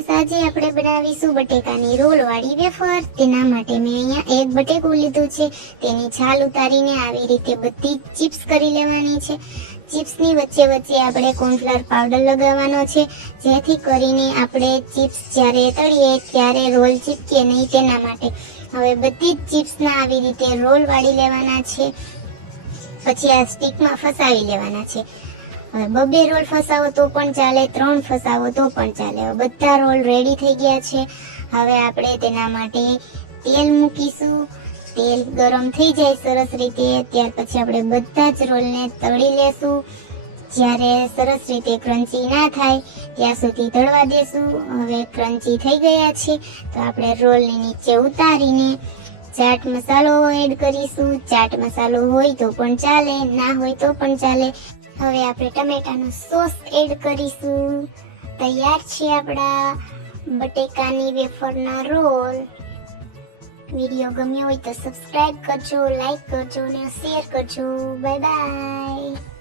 Friends, આજે આપણે બનાવીશું બટેકાની રોલ વાળી વેફર। તેના માટે મેં અહીંયા એક બટેકું લીધું છે। તેની છાલ ઉતારીને આવી રીતે બધી ચિપ્સ કરી લેવાની છે। ચિપ્સની વચ્ચે વચ્ચે આપણે કોર્નફ્લાવર પાવડર લગાવવાનો છે, જેથી કરીને આપણે ચિપ્સ જ્યારે તળીએ ત્યારે રોલ ચીપકે નહીં તેના માટે। હવે બધી જ ચિપ્સના આવી રીતે રોલ વાળી લેવાના છે, પછી આ સ્ટીકમાં ફસાવી લેવાના છે। હવે બબે રોલ ફસાવો તો પણ ચાલે, 3 ફસાવો તો પણ ચાલે। હવે બધા રોલ રેડી થઈ ગયા છે। હવે આપણે તેના માટે તેલ મૂકીશું। તેલ ગરમ થઈ જાય સરસ રીતે, ત્યાર પછી આપણે બધા જ રોલને તળી લેશું। જ્યારે સરસ રીતે ક્રન્ચી ના થાય ત્યાં સુધી તળવા દેશું। હવે ક્રન્ચી થઈ ગયા છે તો આપણે રોલને નીચે ઉતારીને ચાટ મસાલો એડ કરીશું। ચાટ મસાલો હોય તો પણ ચાલે, ના હોય તો પણ ચાલે। હવે આપણે ટમેટાનો સોસ એડ કરીશું। તૈયાર છે આપણા બટેકાની વેફરના રોલ। વિડીયો ગમ્યો હોય તો સબસ્ક્રાઇબ કરજો, લાઈક કરજો અને શેર કરજો। Bye bye.